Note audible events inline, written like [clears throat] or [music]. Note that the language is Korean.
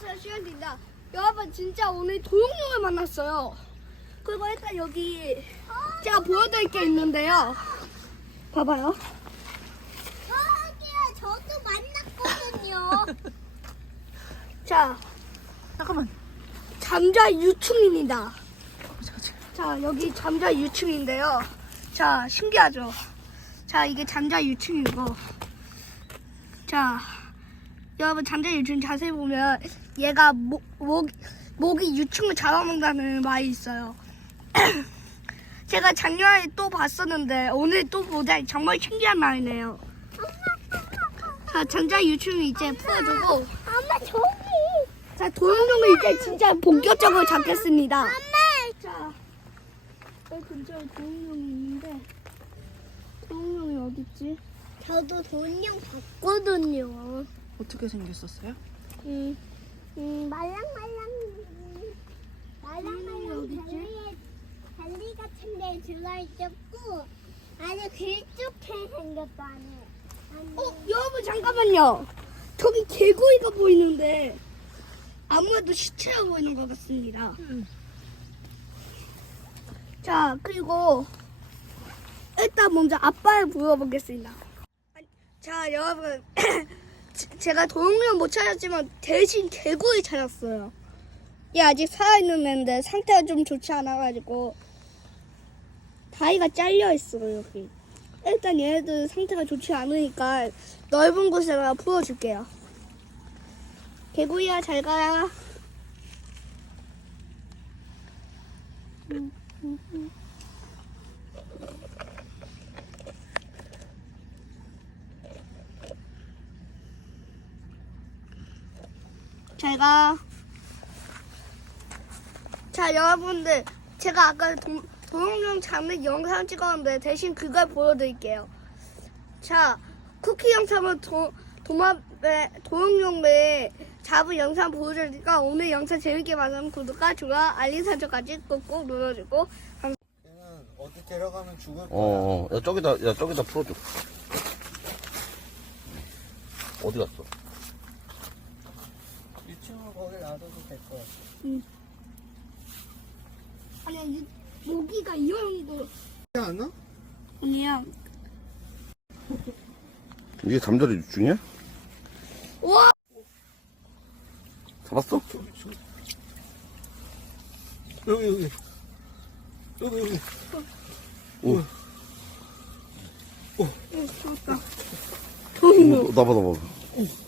안녕하세요 시현입니다. 여러분 진짜 오늘 도용룡을 만났어요. 그리고 일단 여기 제가 보여드릴 게 있는데요. 봐봐요. 저기요, 저도 만났거든요. [laughs] 자 잠깐만. 잠자 유충입니다. 자 여기 잠자 유충인데요. 자 신기하죠. 자 이게 잠자 유충이고 자 여러분 잠자 유충 자세히 보면 얘가 목, 목 목이 유충을 잡아먹는다는 말이 있어요. [clears throat] 제가 작년에 또 봤었는데 오늘 또 보다 정말 신기한 말이네요. 자 잠자 유충이 이제 풀어주고 엄마, 저기. 자 도용룡을 이제 진짜 본격적으로 잡겠습니다. 엄마. 자, 여기 근처에 도용룡이 있는데 도용룡이 어딨지? 저도 돈용 봤거든요. 어떻게 생겼었어요? 음, 음, 말랑말랑. 말랑말랑? 젤리, 젤리 같은 데 들어있었고, 아주 길쭉해 생겼다. 안에. 어, 여러분 잠깐만요. 저기 개구리가 보이는데 아무래도 시체가 보이는 것 같습니다. 음. 자, 그리고 일단 먼저 아빠를 불러보겠습니다. 아니, 자, 여러분. [clears throat] 제- 제가 도용룡 못 찾았지만 대신 개구리 찾았어요. 얘 아직 살아있는 애인데 상태가 좀 좋지 않아가지고 다리가 잘려있어요, 여기. 일단 얘네들 상태가 좋지 않으니까 넓은 곳에다가 풀어줄게요. 개구리야, 잘 가라. 잘 가. 자, 여러분들, 제가 아까 도, 도용룡 잡는 영상 찍었는데 대신 그걸 보여드릴게요. 자, 쿠키 영상은 도, 도마배, 도용룡배 잡은 영상 보여드리니까 오늘 영상 재밌게 봤으면 구독과 좋아요, 알림 설정까지 꼭꼭 눌러주고 어디 데려가면 죽을 거야. 어, 어. 야, 저기다, 야, 저기다 풀어줘. 어디 갔어? 놔둬도 될 거야. 아니야, 이, 여기가 이형이고 그렇지 않아? 아니야. 이게 잠자리 유충이야? 와! 잡았어? 여기 여기 여기 여기. 오. 응, 잡았다. 도용룡. 오, 나봐, 나봐.